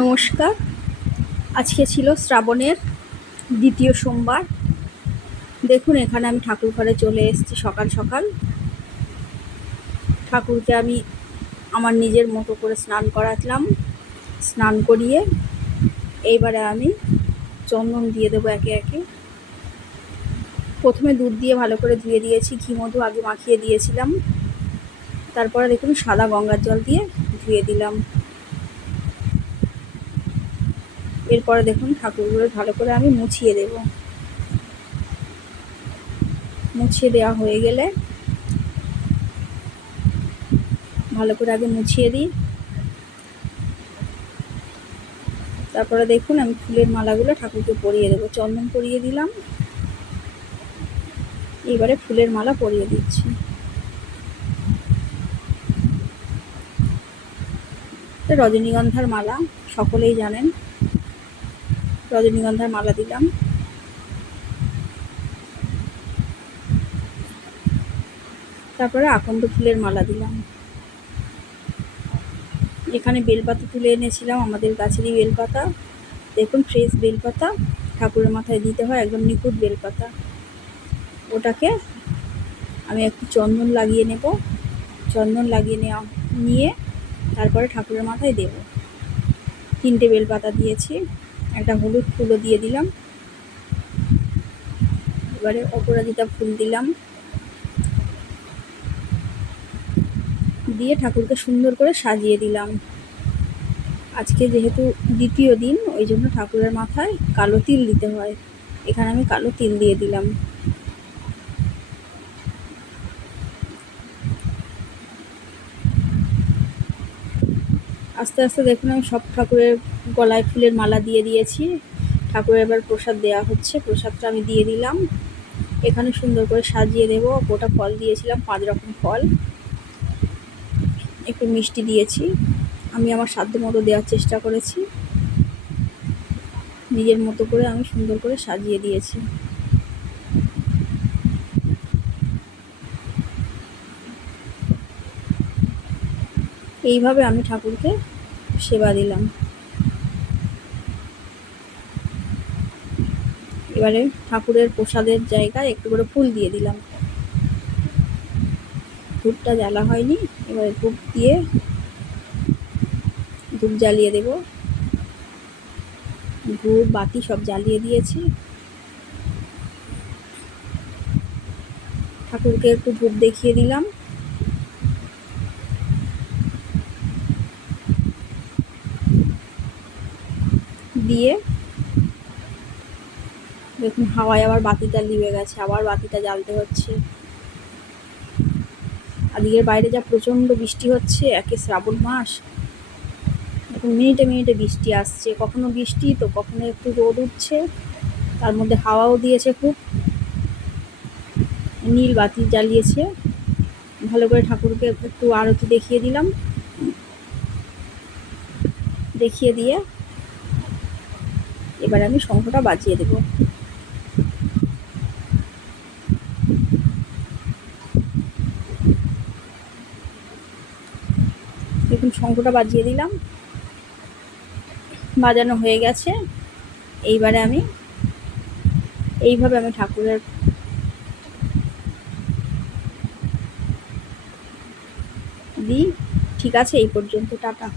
নমস্কার। আজকে ছিল শ্রাবণের দ্বিতীয় সোমবার। দেখুন এখানে আমি ঠাকুর ঘরে চলে এসেছি সকাল সকাল। ঠাকুরকে আমি আমার নিজের মতো করে স্নান করাতলাম। স্নান করিয়ে এইবারে আমি চন্দন দিয়ে দেবো একে একে। প্রথমে দুধ দিয়ে ভালো করে ধুয়ে দিয়েছি, ঘি মধু আগে মাখিয়ে দিয়েছিলাম। তারপরে দেখুন সাদা গঙ্গার জল দিয়ে ধুয়ে দিলাম। এরপরে দেখুন ঠাকুরগুলো ভালো করে আমি মুছিয়ে দেব। মুছিয়ে দেওয়া হয়ে গেলে ভালো করে আগে মুছিয়ে দিই। তারপরে দেখুন আমি ফুলের মালাগুলো ঠাকুরকে পরিয়ে দেবো। চন্দন পরিয়ে দিলাম, এবারে ফুলের মালা পরিয়ে দিচ্ছি। রজনীগন্ধার মালা সকলেই জানেন। রজনীগন্ধার মালা দিলাম। তারপরে আকন্দ ফুলের মালা দিলাম। এখানে বেলপাতা তুলে এনেছিলাম, আমাদের গাছেরই বেলপাতা। দেখুন ফ্রেশ বেলপাতা ঠাকুরের মাথায় দিতে হয়, একদম নিখুঁত বেলপাতা। ওটাকে আমি একটু চন্দন লাগিয়ে নেব। চন্দন লাগিয়ে নিয়ে তারপরে ঠাকুরের মাথায় দেব। 3টে বেলপাতা দিয়েছি, একটা হলুদ ফুলও দিয়ে দিলাম। এবারে অপরাজিতা ফুল দিলাম, দিয়ে ঠাকুরকে সুন্দর করে সাজিয়ে দিলাম। আজকে যেহেতু দ্বিতীয় দিন, ওই জন্য ঠাকুরের মাথায় কালো তিল দিতে হয়। এখানে আমি কালো তিল দিয়ে দিলাম। আস্তে আস্তে দেখুন আমি সব ঠাকুরের গলায় ফুলের মালা দিয়ে দিয়েছি। ঠাকুরের এবার প্রসাদ দেওয়া হচ্ছে, প্রসাদটা আমি দিয়ে দিলাম। এখানে সুন্দর করে সাজিয়ে দেব। গোটা ফল দিয়েছিলাম, 5 রকম ফল, একটু মিষ্টি দিয়েছি। আমি আমার সাধ্য মতো দেওয়ার চেষ্টা করেছি। নিজের মতো করে আমি সুন্দর করে সাজিয়ে দিয়েছি। এইভাবে আমি ঠাকুরকে সেবা দিলাম। এবারে ঠাকুরের প্রসাদের জায়গায় একটু করে ফুল দিয়ে দিলাম। ধূপটা জ্বালা হয়নি, এবারে ধূপ দিয়ে ধূপ জ্বালিয়ে দেব। ধূপ বাতি সব জ্বালিয়ে দিয়েছি। ঠাকুরকে একটু ধূপ দেখিয়ে দিলাম। দিয়ে দেখুন হাওয়ায় আবার বাতিটা লিভে গেছে, আবার বাতিটা জ্বালতে হচ্ছে। আজকের বাইরে যা প্রচণ্ড বৃষ্টি হচ্ছে, একে শ্রাবণ মাস। এখন মিনিটে মিনিটে বৃষ্টি আসছে, কখনো বৃষ্টি তো কখনো একটু রোদ উঠছে, তার মধ্যে হাওয়াও দিয়েছে খুব। নীল বাতি জ্বালিয়েছে। ভালো করে ঠাকুরকে একটু আরতি দেখিয়ে দিলাম। দেখিয়ে দিয়ে এবার আমি শঙ্খটা বাজিয়ে দেব। দেখুন শঙ্খটা বাজিয়ে দিলাম, বাজানো হয়ে গেছে। এইবারে আমি এইভাবে আমি ঠাকুরের দিই। ঠিক আছে, এই পর্যন্ত, টাটা।